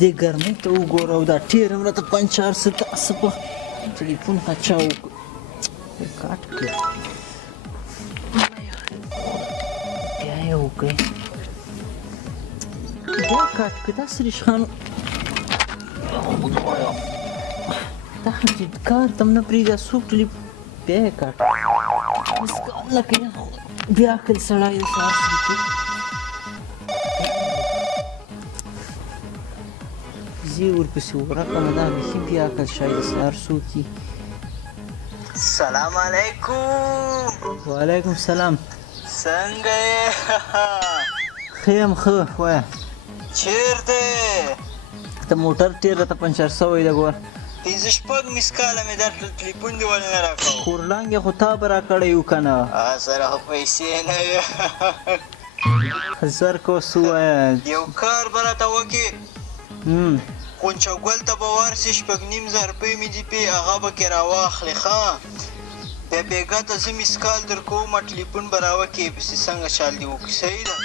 دې ګرمۍ ته وګوره او دا ټیر هم راته پنچار څه داسې په ټلیفون خچا وکړ کاټ کړ بیا یې وکړئ بیا کاټ کړ دا سریشخانو دا چې کار ته هم نه پرېږده څوک ټلیفون بیا یې کاټ مسکان نه کوي بیا عقل سړی د سهار سره زه ورپسې ورکړم دا بیخي بیا عقل شاید د سهار څوک وي سلام علیکم وعلیکم السلام څنګه یې ښه یم ښه وایه چیرته ته موټر ټیر راته پنچر سوی ده ګوره پنځه شپږ مس کاله مې دا ټلیفون دې ولې نه راکړو کورلنګ یې خو تا به راکړی و که نه سره خو پیسې نه وې زر که څه ووایه یو کار به راته وکړې قونچه ګل ته به ورسې 6.5 زره روپۍ مې دي پې هغه به کې راواخلې ښه بیا بېګا ته زه مس کال در کوم ټلیفون به راوکړې پسې څنګه چال دې وکړي صحیح ده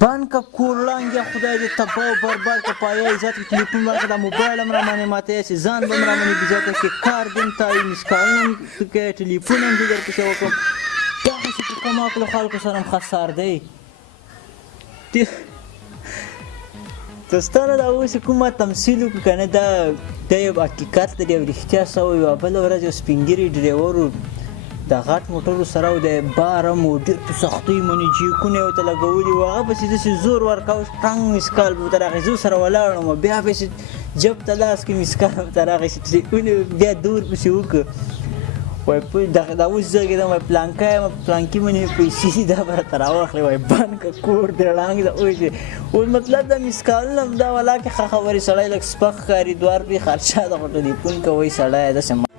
بند که کورلنګ یا خدای دې تباه و برباد که پایه عزت ټلیفون ورکړه دا موبایل هم راباندې ماته چې ځان به هم راباندې بېزته کړې کار دې هم تایي مس کالونه هم کوې ټلیفون هم دې درپسې وکړم دغسې په کم عقلو خلکو سره هم خسار دی ته ستا نه دا اوس کومه تمثیل وکړو که نه دا یو حقیقت لري او رښتیا سوی یوه بله ورځ یو سپین ږیري ډریور و د غټ موټرو سره و د بار هم و ډېر په سختۍ منې جیکونه یې ورته لګولي وو هغه پسې داسې زور ورکاوه ټنګ مسکال به ورته راغی زه ورسره ولاړم بیا پسې جب ته لاس کې مسکال ورته راغی چې ټلیفون یې بیا دور پسې وکړه وایي دا اوس زه کېدم وایي پلانکه یم پلانکي منې پیسې دي دا به راته راواخلې وایي بند که کور دې ړنګ ده اوس مطلب د مسکالونه هم دا ولا کې ښه خبرې سړی لږ سپک ښکاري 2 روپۍ خرچه ده خو ټلیفون کوئ سړی داسې